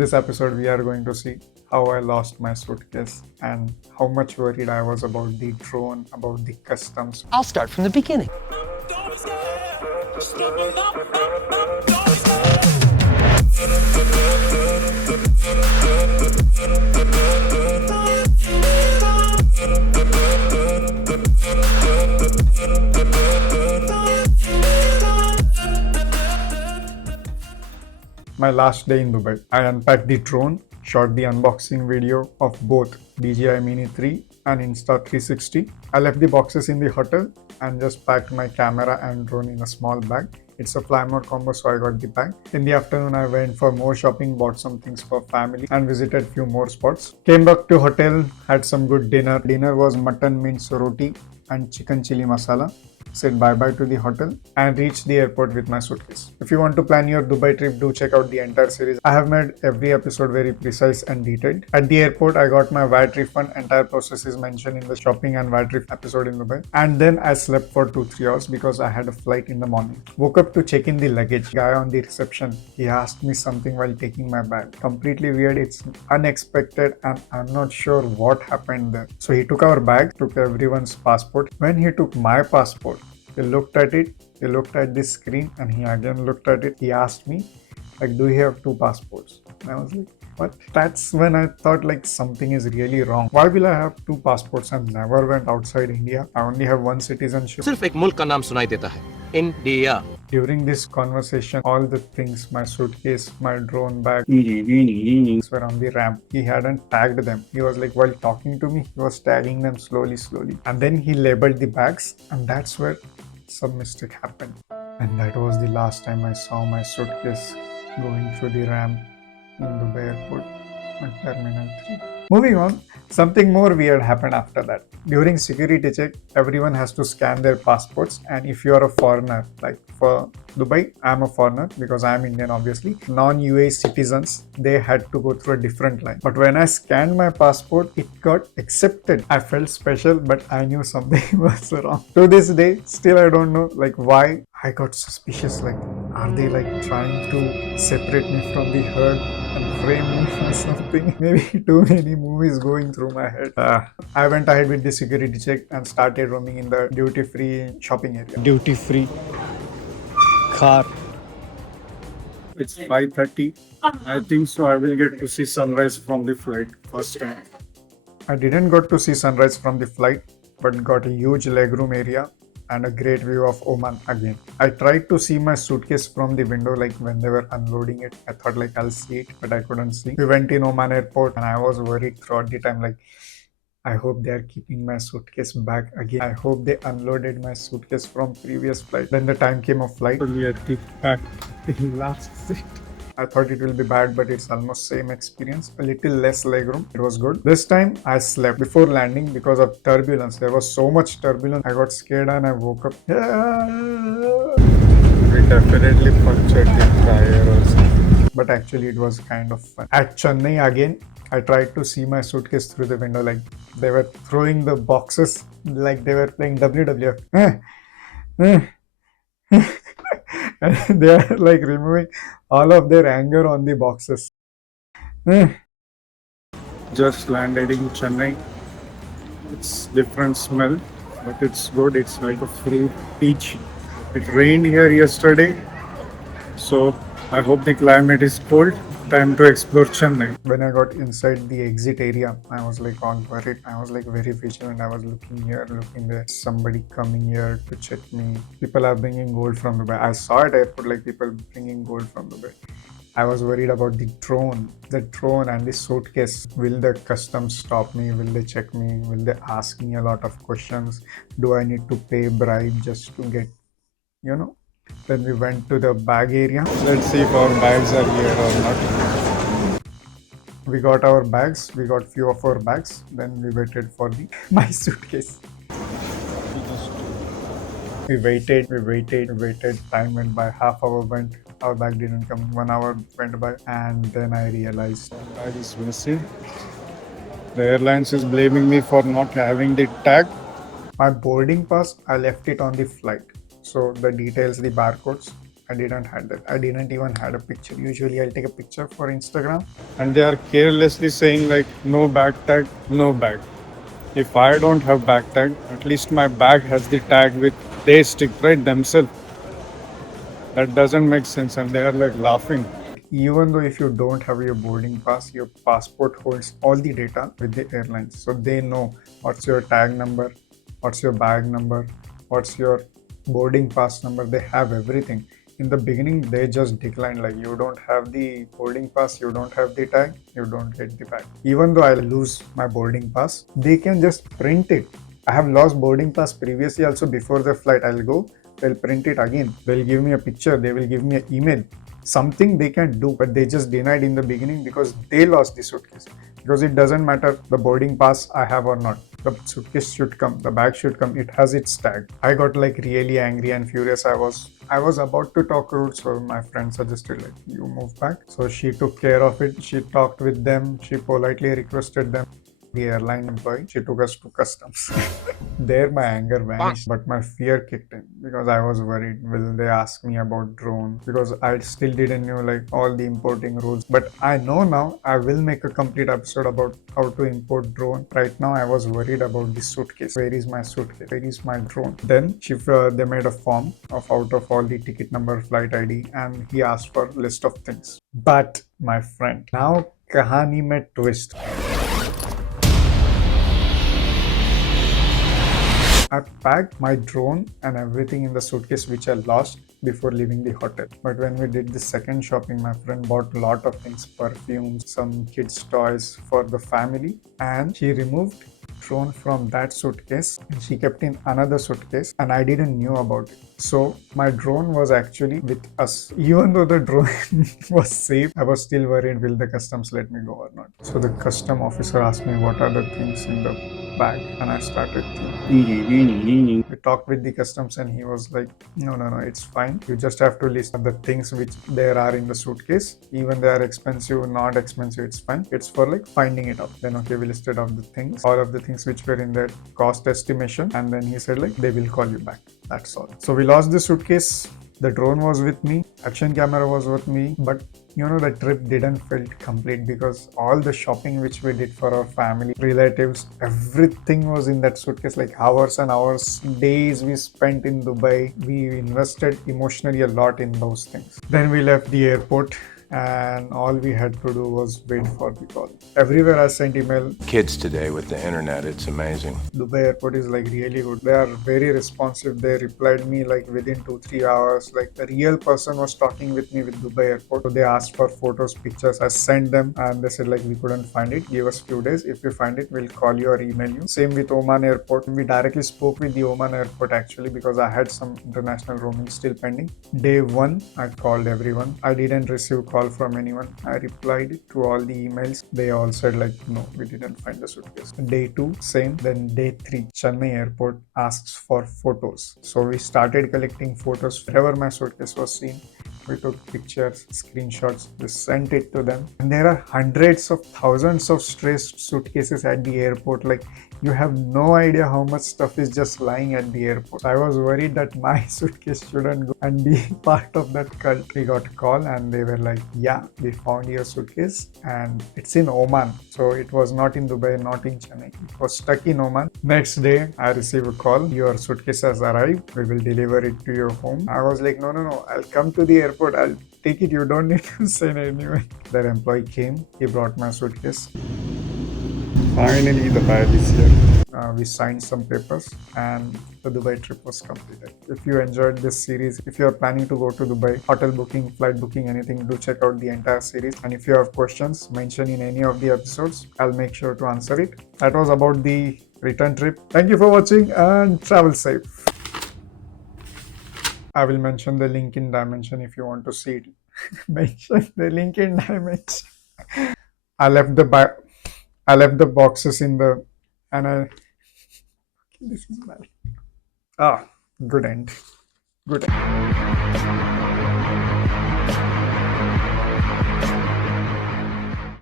This episode we are going to see how I lost my suitcase and how much worried I was about the drone, about the customs. I'll start from the beginning. My last day in Dubai. I unpacked the drone, shot the unboxing video of both DJI Mini 3 and Insta360. I left the boxes in the hotel and just packed my camera and drone in a small bag. It's a fly mode combo, so I got the bag. In the afternoon, I went for more shopping, bought some things for family and visited few more spots. Came back to hotel, had some good dinner. Dinner was mutton mince roti and chicken chili masala. Said bye-bye to the hotel and reached the airport with my suitcase. If you want to plan your Dubai trip, do check out the entire series. I have made every episode very precise and detailed. At the airport, I got my VAT refund. Entire process is mentioned in the shopping and VAT refund episode in Dubai. And then I slept for 2-3 hours because I had a flight in the morning. Woke up to check in the luggage. Guy on the reception, he asked me something while taking my bag. Completely weird. It's unexpected and I'm not sure what happened there. So he took our bag, took everyone's passport. When he took my passport, he looked at it, he looked at the screen and he again looked at it. He asked me, like, do you have 2 passports? And I was like, what? That's when I thought like something is really wrong. Why will I have 2 passports? I never went outside India. I only have 1 citizenship. सिर्फ एक मुल्क का नाम सुनाई देता है, India. During this conversation, all the things, my suitcase, my drone bag, were on the ramp. He hadn't tagged them. He was like, while talking to me, he was tagging them slowly. And then he labeled the bags, and that's where some mistake happened. And that was the last time I saw my suitcase going through the ramp in Dubai airport at Terminal 3. Moving on, something more weird happened after that. During security check, everyone has to scan their passports, and if you are a foreigner, like for Dubai, I'm a foreigner because I'm Indian obviously. Non-UAE citizens, they had to go through a different line. But when I scanned my passport, it got accepted. I felt special, but I knew something was wrong. To this day, still I don't know like why I got suspicious. Like, are they like trying to separate me from the herd and frame me or something? Maybe too many movies going through my head. I went ahead with the security check and started roaming in the duty-free shopping area. Duty-free car. It's 5:30. I think so. I will get to see sunrise from the flight first time. I didn't got to see sunrise from the flight, but got a huge legroom area and a great view of Oman again. I tried to see my suitcase from the window, like when they were unloading it. I thought like I'll see it, but I couldn't see. We went in Oman airport and I was worried throughout the time, like, I hope they are keeping my suitcase back again. I hope they unloaded my suitcase from previous flight. Then the time came of flight. So we are back in last seat. I thought it will be bad, but it's almost same experience. A little less legroom. It was good. This time I slept before landing because of turbulence. There was so much turbulence. I got scared and I woke up. We definitely punctured the tire or something. But actually it was kind of fun. At Chennai again, I tried to see my suitcase through the window. Like they were throwing the boxes like they were playing WWF. And they are like removing all of their anger on the boxes. Just landed in Chennai. It's different smell, but it's good. It's like a fruit peach. It rained here yesterday, so I hope the climate is cold. Time to explore Chennai. When I got inside the exit area, I was like all worried. I was like very vigilant. I was looking here, looking there. Somebody coming here to check me. People are bringing gold from Dubai. I saw at airport like people bringing gold from Dubai. I was worried about the drone and the suitcase. Will the customs stop me? Will they check me? Will they ask me a lot of questions? Do I need to pay bribe just to get, you know? Then we went to the bag area. Let's see if our bags are here or not. We got our bags. We got few of our bags. Then we waited for my suitcase. We waited. Time went by. Half hour went. Our bag didn't come. 1 hour went by. And then I realized Bag is missing. The airlines is blaming me for not having the tag. my boarding pass, I left it on the flight. So the details, the barcodes, I didn't had that. I didn't even had a picture. Usually I'll take a picture for Instagram. And they are carelessly saying like no bag tag, no bag. If I don't have bag tag, at least my bag has the tag with they stick right themselves. That doesn't make sense, and they are like laughing. Even though if you don't have your boarding pass, your passport holds all the data with the airlines. So they know what's your tag number, what's your bag number, what's your boarding pass number. They have everything. In the beginning, they just declined, like you don't have the boarding pass, you don't have the tag, you don't get the bag. Even though I lose my boarding pass, they can just print it. I have lost boarding pass previously also. Before the flight, I'll go, they'll print it again, they'll give me a picture, they will give me an email, something they can do. But they just denied in the beginning because they lost the suitcase. Because it doesn't matter the boarding pass I have or not, the suitcase should come, the bag should come, it has its tag. I got like really angry and furious. I was about to talk rude, so my friend suggested like you move back. So she took care of it. She talked with them, she politely requested them. The airline employee, she took us to customs. There my anger vanished, but my fear kicked in because I was worried. Will they ask me about drone? Because I still didn't know like all the importing rules. But I know now. I will make a complete episode about how to import drone. Right now I was worried about the suitcase. Where is my suitcase? Where is my drone? Then they made a form of out of all the ticket number, flight ID, and he asked for list of things. But my friend, now kahani mein twist. I packed my drone and everything in the suitcase which I lost before leaving the hotel. But when we did the second shopping, my friend bought a lot of things, perfumes, some kids' toys for the family, and she removed drone from that suitcase and she kept in another suitcase, and I didn't knew about it. So my drone was actually with us. Even though the drone was safe, I was still worried, will the customs let me go or not. So the custom officer asked me what are the things in the bag, and I started thinking. We talked with the customs and he was like, no, it's fine. You just have to list the things which there are in the suitcase. Even they are expensive, not expensive, it's fine. It's for like finding it out. Then okay, we listed out the things, all of the things which were in that cost estimation, and then he said like they will call you back. That's all. So we lost the suitcase. The drone was with me, action camera was with me, but the trip didn't feel complete because all the shopping which we did for our family, relatives, everything was in that suitcase. Like hours and hours, days we spent in Dubai. We invested emotionally a lot in those things. Then we left the airport and all we had to do was wait for the call. Everywhere I sent email. Kids today with the internet, it's amazing. Dubai airport is like really good. They are very responsive. They replied me like within 2-3 hours. Like a real person was talking with me with Dubai airport. So they asked for photos, pictures. I sent them and they said like we couldn't find it. Give us few days. If we find it, we'll call you or email you. Same with Oman airport. We directly spoke with the Oman airport actually because I had some international roaming still pending. Day 1, I called everyone. I didn't receive call from anyone. I replied to all the emails. They all said like no, we didn't find the suitcase. Day 2, same. Then day 3, Chennai airport asks for photos. So we started collecting photos wherever my suitcase was seen. We took pictures, screenshots, we sent it to them. And there are hundreds of thousands of stray suitcases at the airport. Like you have no idea how much stuff is just lying at the airport. I was worried that my suitcase shouldn't go and be part of that cult. We got a call and they were like, yeah, we found your suitcase and it's in Oman. So it was not in Dubai, not in Chennai. It was stuck in Oman. Next day, I received a call. Your suitcase has arrived. We will deliver it to your home. I was like, no. I'll come to the airport. I'll take it. You don't need to send anyway. Their employee came. He brought my suitcase. Finally, the bag is here. We signed some papers and the Dubai trip was completed. If you enjoyed this series, if you are planning to go to Dubai, hotel booking, flight booking, anything, do check out the entire series. And if you have questions, mention in any of the episodes. I'll make sure to answer it. That was about the return trip. Thank you for watching and travel safe. I will mention the link in dimension if you want to see it. Mention the link in dimension. I left the boxes in the this is bad. Good end.